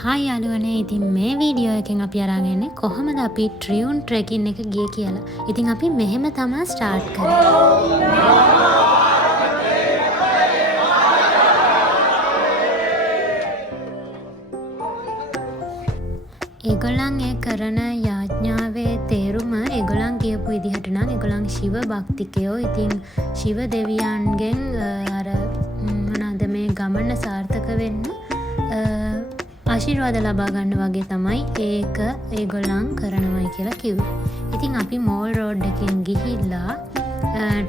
Hi යාළුවනේ, ඉතින් මේ වීඩියෝ එකෙන් අපි අරන් එන්නේ කොහොමද අපි ට්‍රියුන් ට්‍රෙකින් එක ගියේ කියලා. ඉතින් අපි මෙහෙම තමයි ස්ටාර්ට් කරේ. ඒගොල්ලන් ඒ කරන යාඥාවේ තේරුම ඒගොල්ලන් කියපු විදිහට නම් ඒගොල්ලන් ශිව භක්තිකයෝ. ඉතින් ශිව දෙවියන්ගෙන් අර මොනවාද මේ ගමන සාර්ථක වෙන්න ආශිර්වාද ලබා ගන්න වගේ තමයි ඒක ඒගොල්ලන් කරනවයි කියලා කිව්වේ. ඉතින් අපි මෝල් රෝඩ් එකෙන් ගිහිල්ලා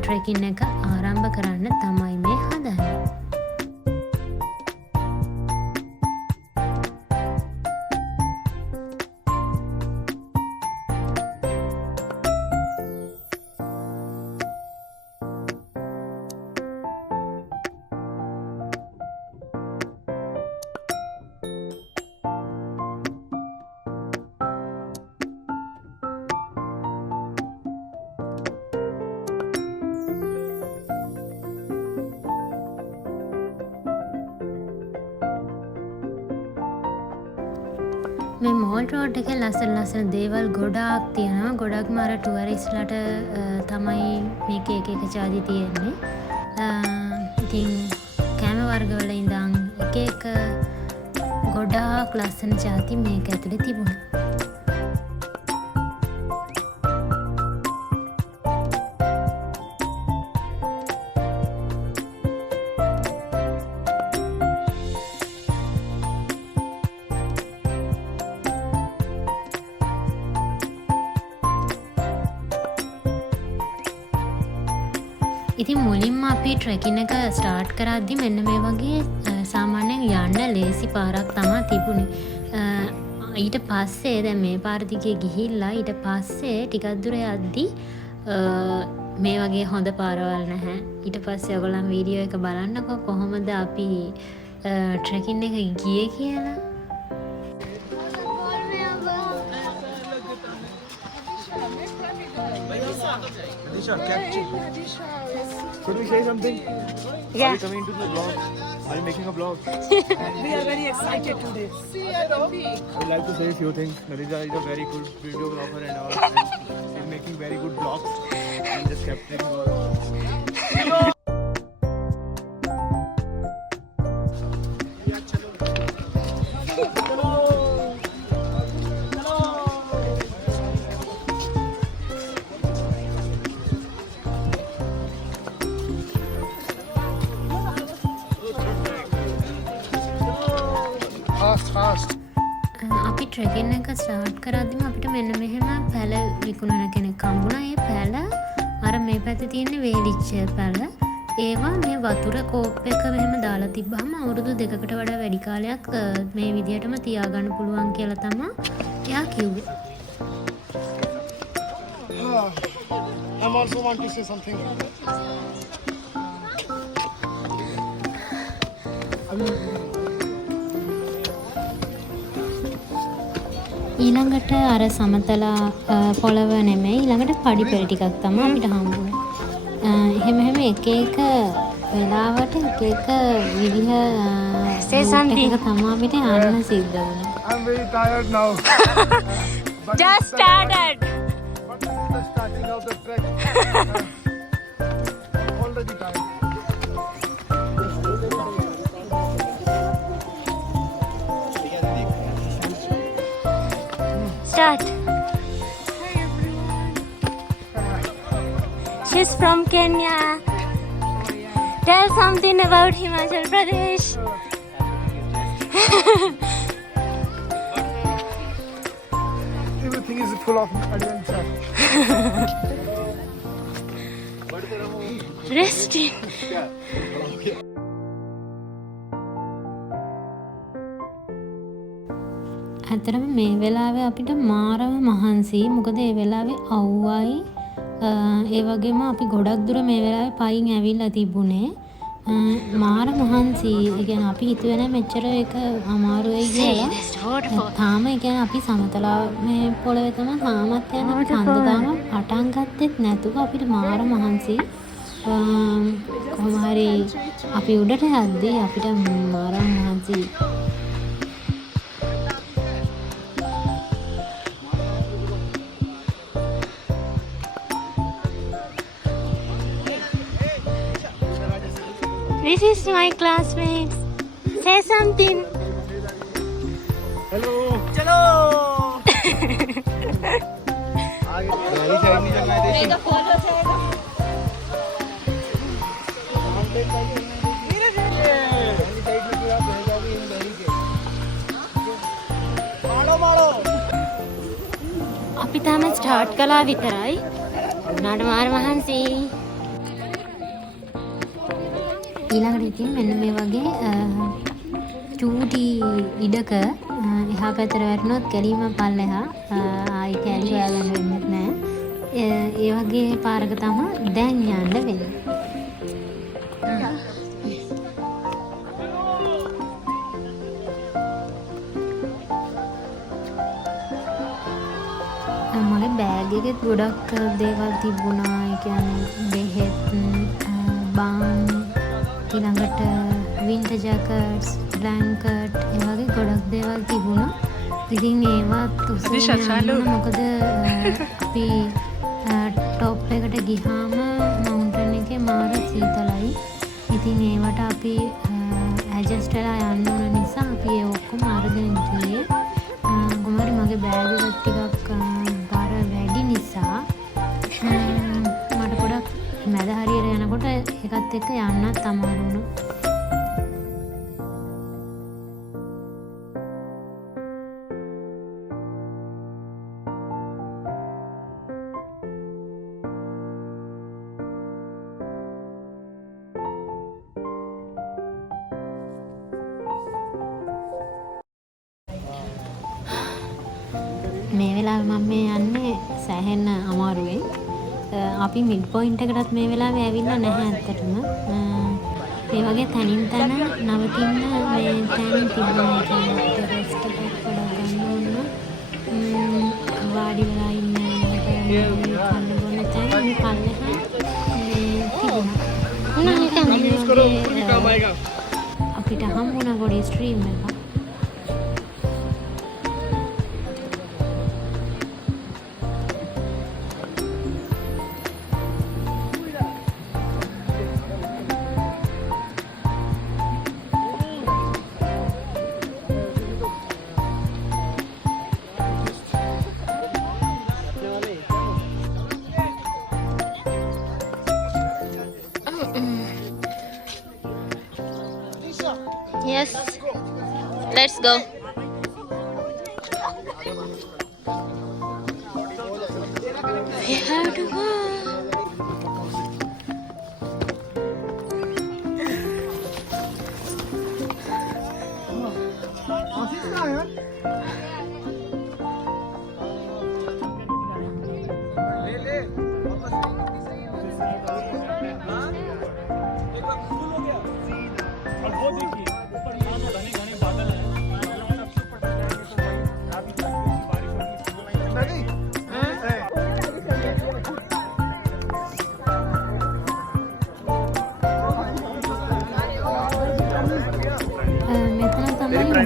ට්‍රෙකින් එක ආරම්භ කරන්න තමයි මේ හදන්නේ. මේ මෝල් රෝඩ් එකේ ලස්සන දේවල් ගොඩාක් තියෙනවා. ගොඩක්ම අර ටුවරිස්ට්ලට තමයි මේක එක ජාති තියෙන්නේ. ඉතින් කෑම වර්ගවල ඉඳන් එක ගොඩාක් ලස්සන ජාති මේක ඇතුලේ තිබුණා. ඉතින් මුලින්ම අපි ට්‍රෙකින් එක ස්ටාර්ට් කරද්දි මෙන්න මේ වගේ සාමාන්‍යයෙන් යන්න ලේසි පාරක් තමයි තිබුණේ. ඊට පස්සේ දැන් මේ පාර දිගේ ගිහිල්ලා ඊට පස්සේ ටිකක් දුර යද්දි මේ වගේ හොඳ පාරවල් නැහැ. ඊට පස්සේ ඔයගොල්ලන් වීඩියෝ එක බලන්නකෝ කොහොමද අපි ට්‍රෙකින් එක ගියේ කියලා. Could we say something? Yeah. Are you coming to the vlog? Are you making a vlog? We are very excited today. I would like to say a few things. Nadija is a very good videographer and all. And she's making very good vlogs. And just capturing all. අපි ට්‍රෙකින් එක start කරද්දිම අපිට මෙන්න මෙහෙම පැල විකුණන කෙනෙක් හම්බුණා. ඒ පැල අර මේ පැත්තේ තියෙන වේලිච්ච පැල. ඒවා මේ වතුර කෝප් එක මෙහෙම දාලා තිබ්බහම අවුරුදු 2කට වඩා වැඩි කාලයක් මේ විදිහටම තියාගන්න පුළුවන් කියලා තමයි එයා කිව්වේ. I also want to say something. ඊළඟට අර සමතලා පොළව නෙමෙයි ඊළඟට පඩි පෙළ ටිකක් තමයි අපිට හම්බුනේ. එහෙම එක වෙලාවට එක විදිහ එක තමයි අපිට යන්න සිද්ධ වුණේ. I'm very tired now. Just started. But this is the starting of the trek. Already tired. Start. Hi everyone. She's from Kenya. Tell something about Himachal Pradesh. Everything is full of adventure. Resting. ඇතරම මේ වෙලාවේ අපිට මාරම මහන්සි. මොකද ඒ වෙලාවේ අවුවයි ඒ වගේම අපි ගොඩක් දුර මේ වෙලාවේ පයින් ඇවිල්ලා තිබුණේ. මාර මහන්සි. ඒ කියන්නේ අපි හිතුවේ නෑ මෙච්චර එක අමාරු වෙයි කියලා. තාම ඒ කියන්නේ අපි සමතලා මේ පොළවේ තමයි තාමත් යන අපි කන්ද තාම පටන් ගත්තෙත් නැතුව අපිට මාර මහන්සි. කොහොම හරි අපි උඩට යද්දී අපිට මාර මහන්සි This is my classmates. Say something. Hello चलो आगे मेरी साइड नहीं चलना है देखो फॉलो जाएगा मेरी साइड में पूरा बह जाओगे इन बैरी के मारो අපි තාම ස්ටාර්ට් කළා විතරයි. උනාට මාර මහන්සි. ඊළඟට ඉතින් මෙන්න මේ වගේ චූටි ඉඩක එහා පැත්තට වැටුණොත් කැලීම පල්ලෙහා ආයි කැලි හොයාගන්න වෙන්නේ නැහැ. ඒ වගේ පාරක තමයි දැන් යන්න වෙන්නේ. මගේ බෑග් එකෙත් ගොඩක් දේවල් තිබුණා. ඒ කියන්නේ බෙහෙත්, බාම්, ඊළඟට වින්ටර් ජැකට්ස්, බ්ලැන්කට් ඒ වගේ ගොඩක් දේවල් තිබුණා. ඉතින් ඒවත් උසගෙන යන්න මොකද අපි টොප් එකට ගිහාම මවුන්ටන් එකේ මාර සීතලයි. ඉතින් ඒවට අපි ඇඩ්ජස්ට් වෙලා යන්න ඕන නිසා අපි ඒ ඔක්කොම අරගෙන ගියේ. කොහොමද මගේ බෑග් එක ටිකක් බර වැඩි නිසා මට ගොඩක් මැද හරියට යනකොට ඒකත් එක්ක යන්නත් අමාරු වුණා. මේ වෙලාවේ මම මේ යන්නේ සෑහෙන අමාරුවෙන්. අපි මිඩ් පොයින්ට් එකටත් මේ වෙලාවේ ඇවිල්ලා නැහැ ඇත්තටම. මේ වගේ තනින් තන නවතින්න මේ තැන් තිබුණා කියන්නේ රෙස්ට් එකක් වඩා ගන්න ඕන. වාඩි වෙලා ඉන්න කන්න බොන තැන් පල්ලෙහා මේ තිබුණා. අපිට හම්බුණා පොඩි ස්ට්‍රීම් එකක්. Yes. Let's go. We have to go.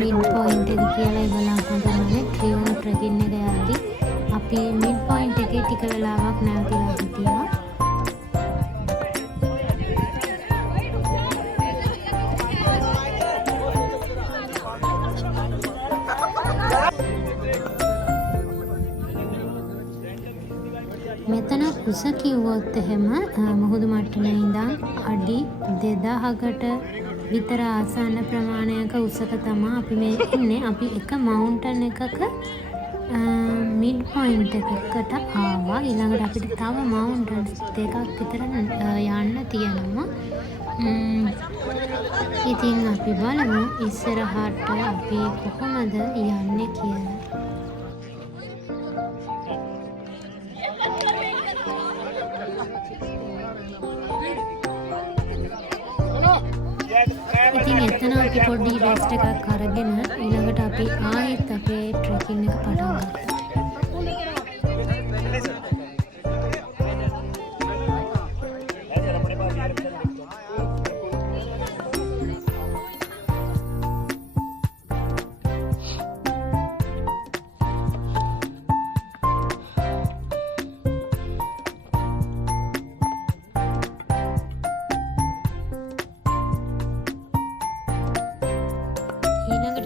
Mid point එක කියලා ඉබලා හඳුන්වන්නේ ට්‍රියුන් ට්‍රෙකින් එක යද්දී අපි මිඩ් පොයින්ට් එකේ ටික වෙලාවක් නැවතිලා හිටියා. මෙතන කුස කිව්වොත් එහෙම මුහුදු මට්ටමේ ඉඳන් අඩි 2000කට විතර ආසන්න ප්‍රමාණයක උසක තමයි අපි මේ ඉන්නේ. අපි එක මවුන්ටන් එකක මිඩ් පොයින්ට් එකකට ආවා. ඊළඟට අපිට තව මවුන්ටන්ස් දෙකක් විතර යන්න තියෙනවා. ඉතින් අපි බලමු ඉස්සරහට අපි කොහොමද යන්නේ කියලා. ඉතින් එතන අපි පොඩි රෙස්ට් එකක් අරගෙන ඊළඟට අපි ආයෙත් අපේ ට්‍රෙකින් එක පටන් ගත්තා.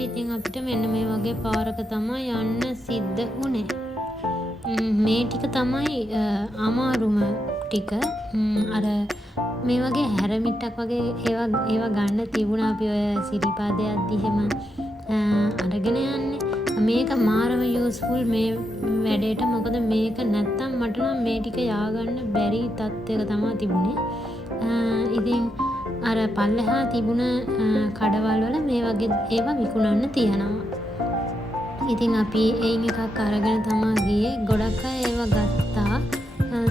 ඉතින් අපිට මෙන්න මේ වගේ පාරක තමයි යන්න සිද්ධ වුණේ. මේ ටික තමයි අමාරුම ටික. අර මේ වගේ හැරමිටක් වගේ ඒවා ගන්න තිබුණා අපි ඔය සිරිපාදයක් දිහෙම අරගෙන යන්නේ. මේක මාරම යූස්ෆුල් මේ වැඩේට. මොකද මේක නැත්තම් මට නම් මේ ටික යාගන්න බැරි තත්ත්වයක තමයි තිබුණේ. ඉතින් අර පල්ලෙහා තිබුණ කඩවල් වල මේ වගේ ඒවා විකුණන්න තියෙනවා. ඉතින් අපි එයින් එකක් අරගෙන තමයි ගියේ. ගොඩක් අය ඒවා ගත්තා.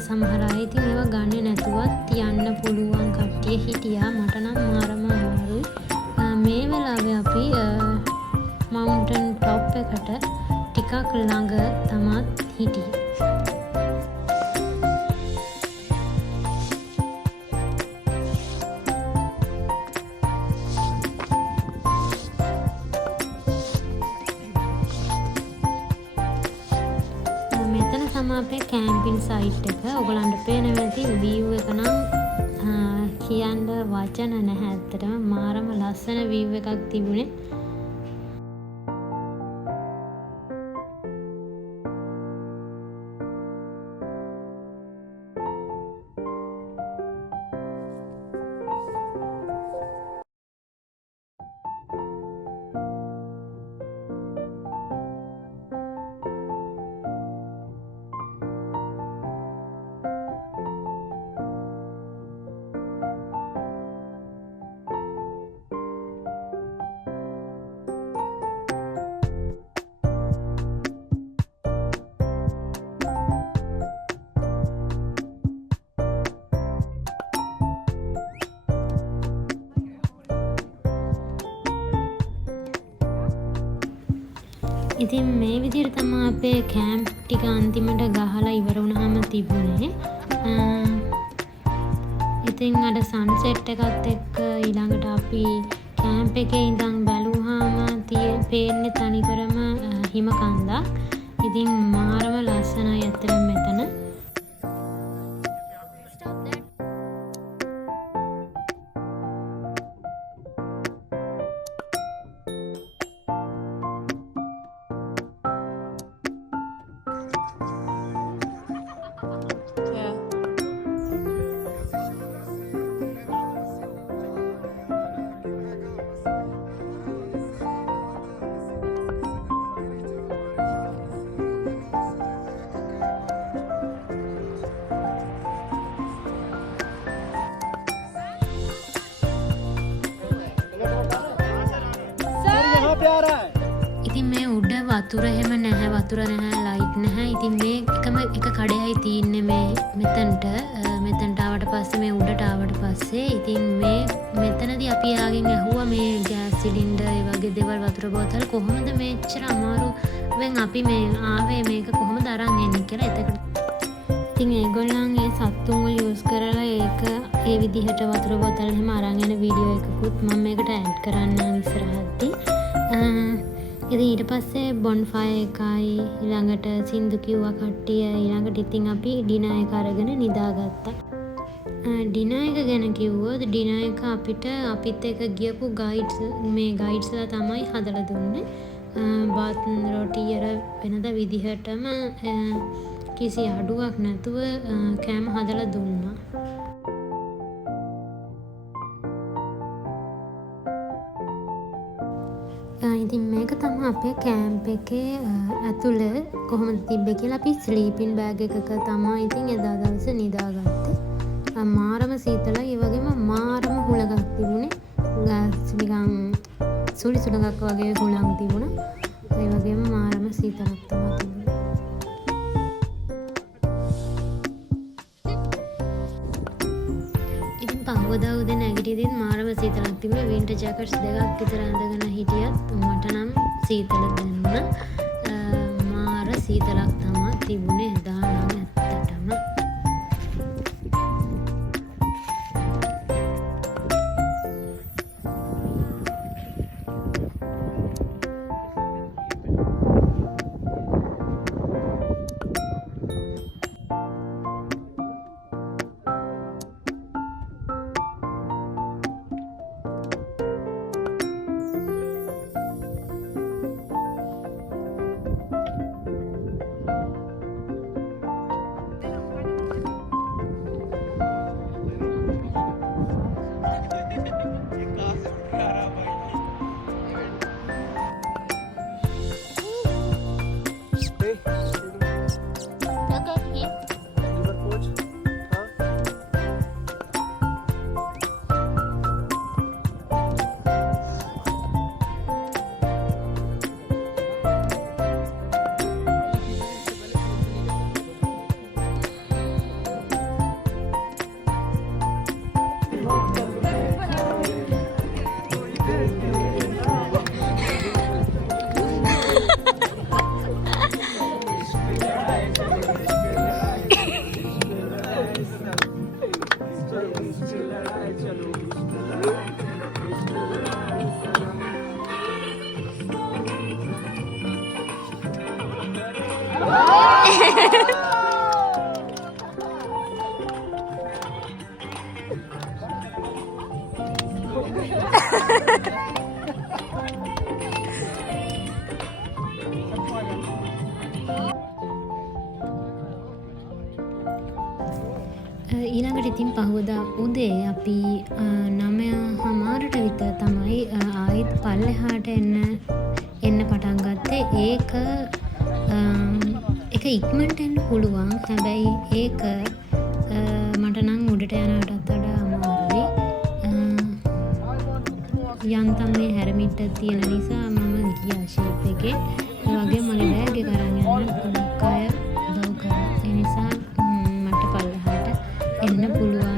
සමහර අය ඉතින් ඒවා ගන්නේ නැතුවත් යන්න පුළුවන් කට්ටිය හිටියා. මට නම් මාරම අමාරුයි. මේ වෙලාවේ අපි මවුන්ටන් টොප් එකට ටිකක් ළඟ තමත් හිටියේ. මෙතන තමයි අපේ කැම්පින් සයිට් එක. ඔයගලන්ට පේනවා ඇති view එක නම් කියන්න වචන නැහැ. ඇත්තටම මාරම ලස්සන view එකක් තිබුණේ. ඉතින් මේ විදිහට තමයි අපේ කැම්ප් ටික අන්තිමට ගහලා ඉවර වුණාම තිබුණේ. ඉතින් අර සන්සෙට් එකත් එක්ක ඊළඟට අපි කැම්ප් එකේ ඉඳන් බැලුවාම පේන්නේ තනිකරම හිම කන්දක්. ඉතින් මාරම ලස්සනයි ඇත්තටම මෙතන. ඉතින් මේ උඩ වතුර එහෙම නැහැ. වතුර නැහැ, ලයිට් නැහැ. ඉතින් මේ එකම එක කඩයයි තියෙන්නේ මේ මෙතනට ආවට පස්සේ මේ උඩට ආවට පස්සේ. ඉතින් මේ මෙතනදී අපි යාගෙන් ඇහුවා මේ ගෑස් සිලින්ඩර් ඒ වගේ දේවල් වතුර බෝතල් කොහොමද මෙච්චර අමාරුවෙන් අපි මේ ආවේ මේක කොහොමද අරන් එන්නේ කියලා. එතකොට ඉතින් ඒගොල්ලන් ඒ සත්තුන්ව යූස් කරලා ඒක ඒ විදිහට වතුර බෝතල් එහෙම අරන් එන වීඩියෝ එකකුත් මම මේකට ඇඩ් කරන්නම් ඉස්සරහදී. ඉතින් ඊට පස්සේ බොන්ෆයර් එකයි ඊළඟට සින්දු කිව්වා කට්ටිය. ඊළඟට ඉතින් අපි ඩිනර් එක අරගෙන නිදාගත්තා. ඩිනර් එක ගැන කිව්වොත් ඩිනර් එක අපිත් එක්ක ගියපු ගයිඩ්ස්ලා තමයි හදලා දුන්නේ. බත් රොටි අර වෙනද විදිහටම කිසි අඩුවක් නැතුව කෑම හදලා දුන්නා. ඉතින් මේක තමයි අපේ කැම්ප් එකේ ඇතුළ කොහොමද තිබ්බේ කියලා. අපි ස්ලීපින් බෑග් එකක තමයි ඉතින් එදා දවසේ නිදාගත්තේ. මාරම සීතලයි. ඒ වගේම මාරම හුලඟක් තිබුණේ. නිකන් සුළි සුළඟක් වගේ හුලඟ තිබුණා. ඒ වගේම මාරම සීතලක් තමයි තිබුණේ. ඉතින් පහවදා උදේ නැගිටිද්දිත් මාරම සීතලක් තිබුණා. වින්ටර් ජැකට්ස් දෙකක් විතර අඳගෙන හිටියත් මට නම් සීතල දැනුණා. මාර සීතලක් තමයි තිබුණේ එදා නම් ඇත්තටම. පහුවදා උදේ අපි 9:00 විතර තමයි ආයිත් පල්ලෙහාට එන්න පටන් ගත්තේ. ඒක ඉක්මනට එන්න පුළුවන්. හැබැයි ඒක මට නම් උඩට යනටත් වඩා අමාරුයි. යන්තම් මේ හැරමිට්ට තියෙන නිසා මම ගියා ෂේප් එකේ. ඒ වගේ මගේ බෑග් එක අරන් යන්න ගොඩක් අය උදව් කරා. ඒ නිසා මට පල්ලෙහාට එන්න පුළුවන්.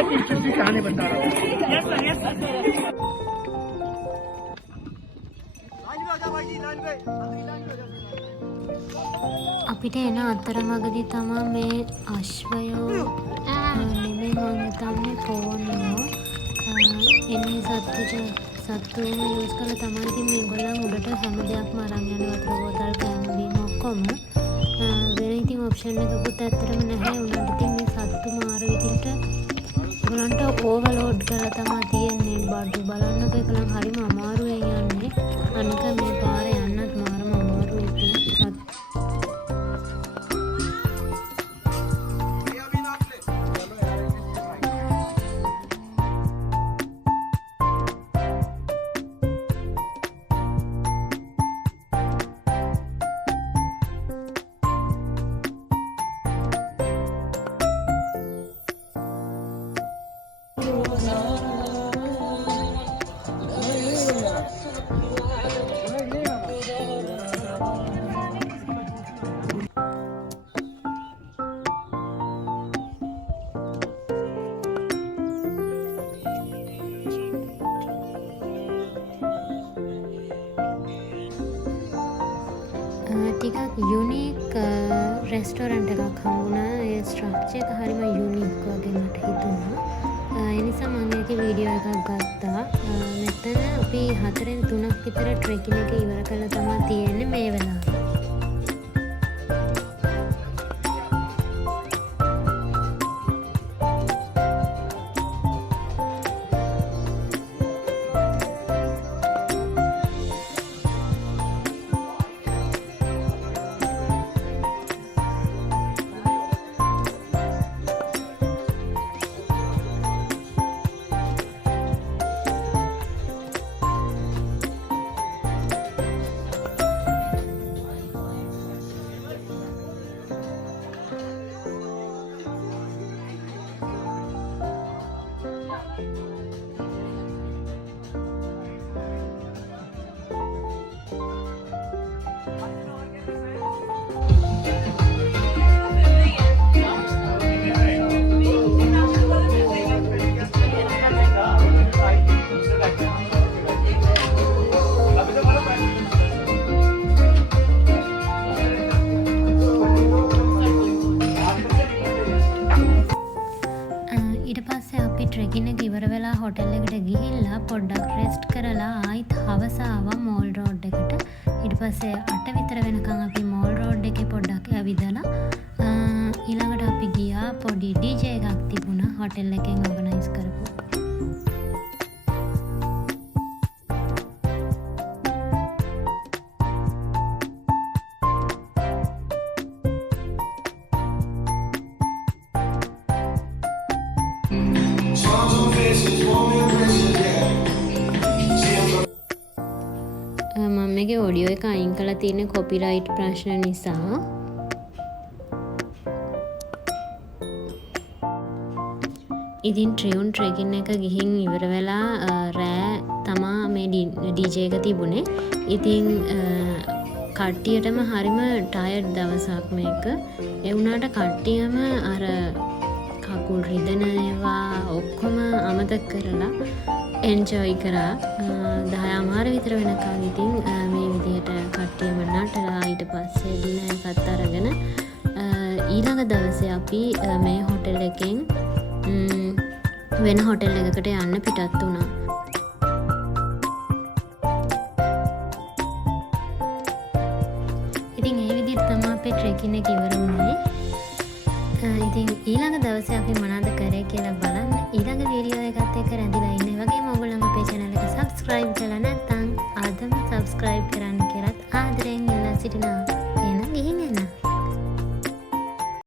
एक इंटरेस्टिंग कहानी बता रहा हूँ। අපිට එන අතරමඟදී තමා මේ අශ්වයෝ නෙමෙයි මම හිතන්නේ පොවනෝ එන්නේ සත්තු යූස් කරලා තමයි ඉතින් මේගොල්ලන් උඩට හැම දෙයක්ම අරන් යන්නේ. වතුර බෝතල් කෑම බීම ඔක්කොම. වෙන ඉතින් ඔප්ෂන් එකකුත් ඇත්තටම නැහැ. උනාට ඉතින් මේ සත්තු මාර විදිහට ඒගොල්ලන්ට ඕවර්ලෝඩ් කරලා තමයි තියෙන්නේ. බඩු බලන්නකෝ ඒගොල්ලන් හරිම අමාරුවෙන් යන්නේ. අනික මේ පාරේ යන්නත් මාරම අමාරුයි ඉතින්. ටිකක් යුනික් රෙස්ටෝරන්ට් එකක් හම්බුණා. ඒ ස්ට්‍රක්චර් එක හරිම යුනික් වගේ මට හිතුණා. ඒ නිසා මම ඒකේ වීඩියෝ එකක් ගත්තා. මෙතන අපි 4න් 3ක් විතර ට්‍රෙකින් එක ඉවර කරලා තමයි තියෙන්නේ මේ වෙලාවේ. ට්‍රෙකින් එක ඉවර වෙලා හොටෙල් එකට ගිහිල්ලා පොඩ්ඩක් රෙස්ට් කරලා ආයිත් හවස ආවා මෝල් රෝඩ් එකට. ඊට පස්සේ 8 විතර වෙනකන් අපි මෝල් රෝඩ් එකේ පොඩ්ඩක් ඇවිදලා ඊළඟට අපි ගියා පොඩි DJ එකක් තිබුණා. හොටෙල් එකෙන් ඕගනයිස් කරපු. මමගේ ඔඩියෝ එක අයින් කළා තියෙන කොපිරයිට් ප්‍රශ්න නිසා. ඉතින් ට්‍රියුන් ට්‍රෙකින් එක ගිහින් ඉවර වෙලා රෑ තමා මේ DJ එක තිබුණේ. ඉතින් කට්ටියටම හරිම ටයර්ඩ් දවසක් මේක. ඒ වුණාට කට්ටියම අර කකුල් රිදෙන ඒවා ඔක්කොම අමතක කරලා එන්ජොයි කරා. 10:00 විතර වෙනකන් ඉතින් මේ විදිහට කට්ටියම නටලා ඊට පස්සේ ඩිනර් එකත් අරගෙන ඊළඟ දවසේ අපි මේ හොටෙල් එකෙන් වෙන හොටෙල් එකකට යන්න පිටත් වුණා. ඉතින් ඒ විදිහට තමයි අපේ ට්‍රෙකින් එක ඉවර වුණේ. ඉතින් ඊළඟ දවසේ අපි මොනවද කරේ කියලා බලන්න. ඊළඟ වීඩියෝ එකත් එක්ක රැඳිලා ඉන්න. ඒ වගේම ඔයගොල්ලෝ අපේ channel එක subscribe කරලා නැත්නම් ආදම subscribe කරන්න කියලාත් ආදරෙන් ඉල්ලා සිටිනවා. එහෙනම් ගිහින් එන්න.